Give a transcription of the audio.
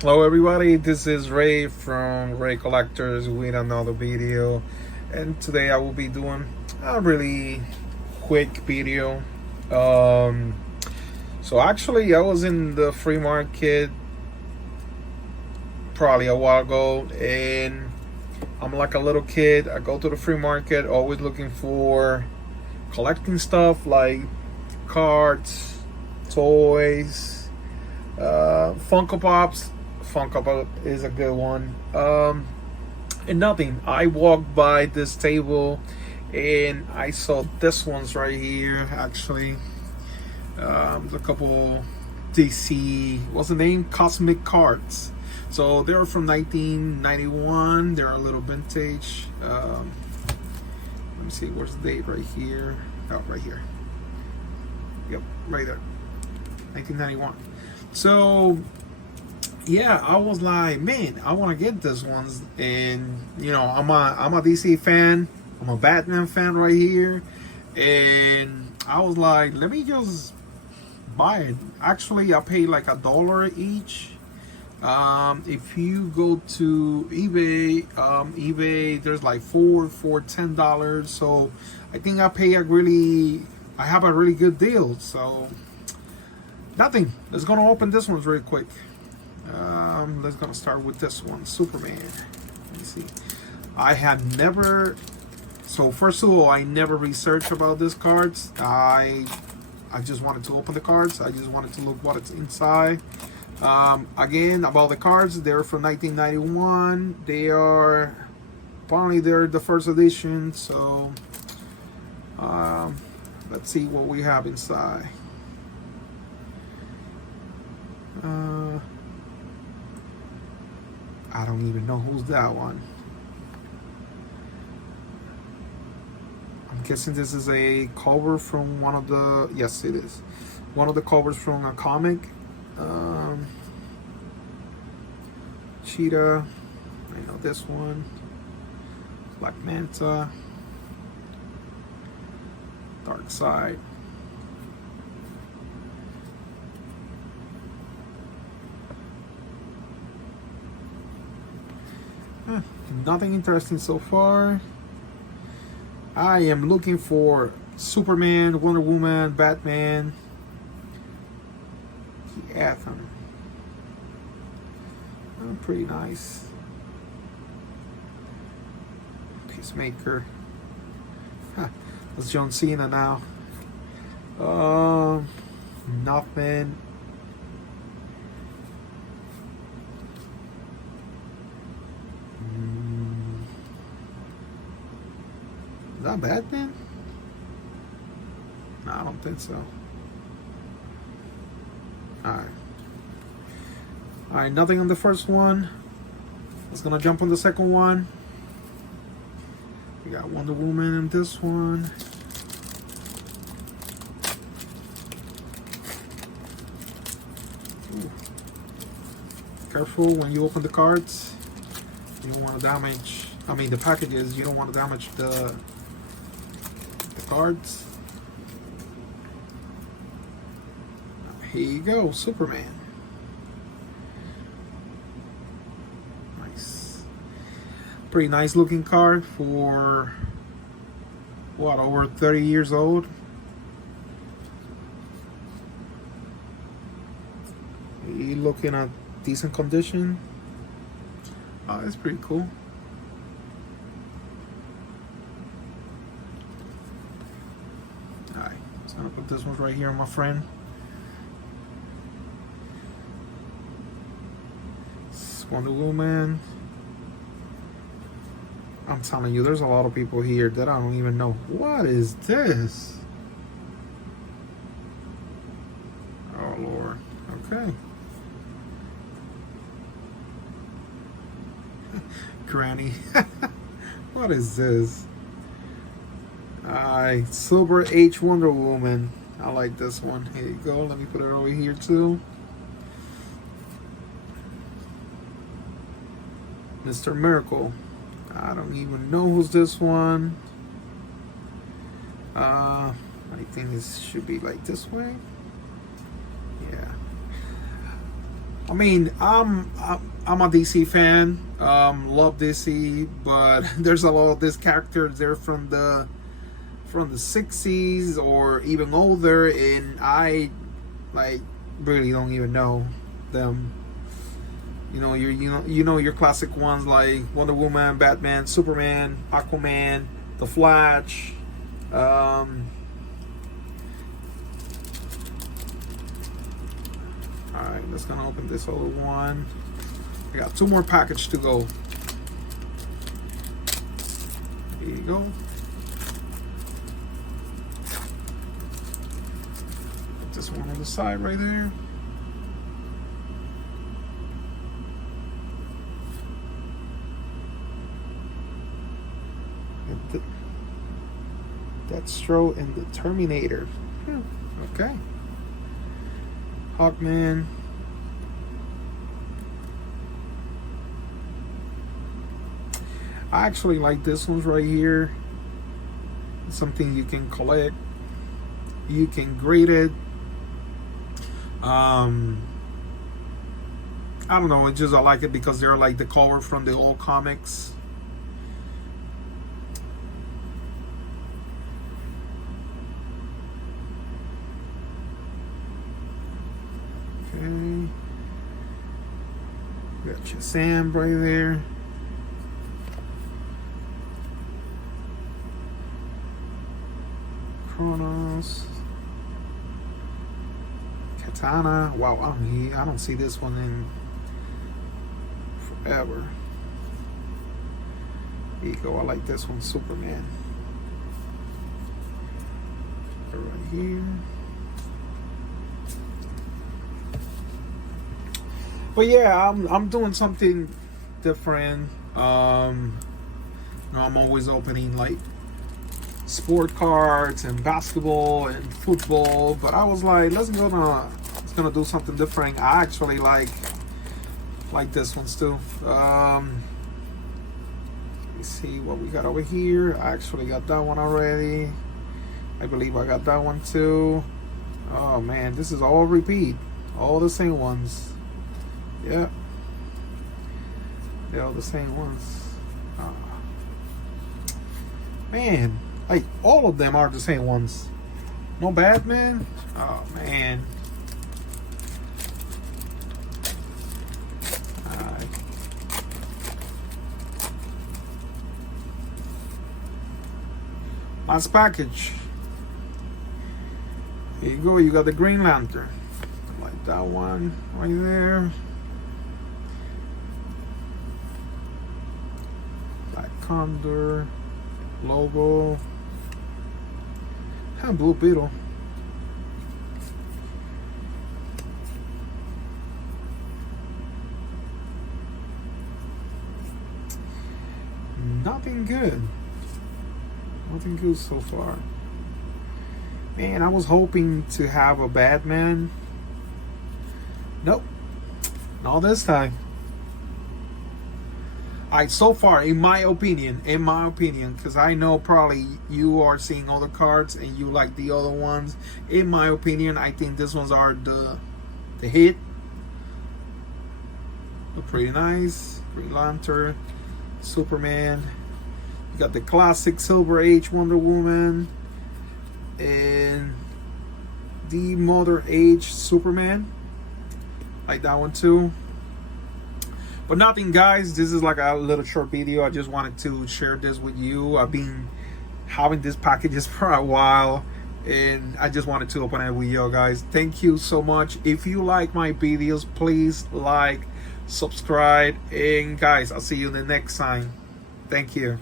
Hello everybody, this is Ray from Ray Collectors with another video, and today I will be doing a really quick video. Um, so actually I was in the free market probably a while ago, and I'm like a little kid. I go to the free market always looking for collecting stuff like cards, toys, Funko Pops. Funko Pop is a good one. And nothing. I walked by this table and I saw this one's right here. Actually, a couple DC. What's the name? Cosmic cards. So they're from 1991. They're a little vintage. Let me see. Where's the date? Right here. Oh, right here. Yep, right there. 1991. So yeah, I was like, man, I want to get this ones, and I'm a DC fan, I'm a Batman fan right here, and I was like, let me just buy it. Actually, I paid like $1 each. If you go to eBay, there's like four for $10. So I think I have a really good deal. So nothing. Let's gonna open this one really quick. Let's gonna start with this one, Superman. Let me see. I have never. So first of all, I never researched about these cards. I just wanted to open the cards. I just wanted to look what it's inside. Again, about the cards, they're from 1991. They're the first edition. So let's see what we have inside. I don't even know who's that one. I'm guessing this is a cover from one of the. Yes, it is. One of the covers from a comic. Cheetah. I know this one. Black Manta. Dark Side. Nothing interesting so far. I am looking for Superman, Wonder Woman, Batman, the Atom. Oh, pretty nice. Peacemaker. That's John Cena now. Nothing. Is that Batman? No, I don't think so. Alright, nothing on the first one. Let's gonna jump on the second one. We got Wonder Woman in this one. Ooh. Careful when you open the cards. You don't want to damage, the packages. You don't want to damage the cards. Here you go, Superman. Nice. Pretty nice looking card for what, over 30 years old. You looking at decent condition. Oh, that's pretty cool. Alright, so I'm gonna put this one right here, my friend. Wonder Woman. I'm telling you, there's a lot of people here that I don't even know. What is this? Oh Lord. Okay. Granny. What is this? Silver H Wonder Woman. I like this one. Here you go. Let me put it over here too. Mr. Miracle. I don't even know who's this one. I think this should be like this way. Yeah. I mean, I'm a DC fan. Love DC, but there's a lot of these characters there from the 60s or even older, and I like really don't even know them. Your classic ones like Wonder Woman, Batman, Superman, Aquaman, The Flash. Alright, let's gonna open this other one. I got 2 more packages to go. Here you go. Put this one on the side right there. Deathstroke and the Terminator. Okay. Hawkman. I actually like this ones right here. It's something you can collect. You can grade it. I don't know. It's just I like it because they're like the cover from the old comics. Okay. Got Shazam right there. Kronos. Katana. Wow, I don't see this one in forever. Here you go. I like this one, Superman. Right here. But yeah, I'm doing something different. I'm always opening like sport cards and basketball and football, but I was like, let's gonna do something different. I actually like this ones too. Let me see what we got over here. I actually got that one already. I believe I got that one too. Oh man, this is all repeat, all the same ones. Yeah, they're all the same ones. Man, like all of them are the same ones. No Batman. Oh man. Alright. Last package. Here you go. You got the Green Lantern. Like that one right there. Condor, Lobo, and Blue Beetle. Nothing good. Nothing good so far. Man, I was hoping to have a Batman. Nope. Not this time. So far, in my opinion, because I know probably you are seeing other cards and you like the other ones. In my opinion, I think these ones are the hit. Look pretty nice. Green Lantern, Superman. You got the classic Silver Age Wonder Woman and the Modern Age Superman. Like that one too. But nothing, guys. This is like a little short video. I just wanted to share this with you. I've been having these packages for a while, and I just wanted to open it with you guys. Thank you so much. If you like my videos, please like, subscribe, and guys, I'll see you in the next time. Thank you.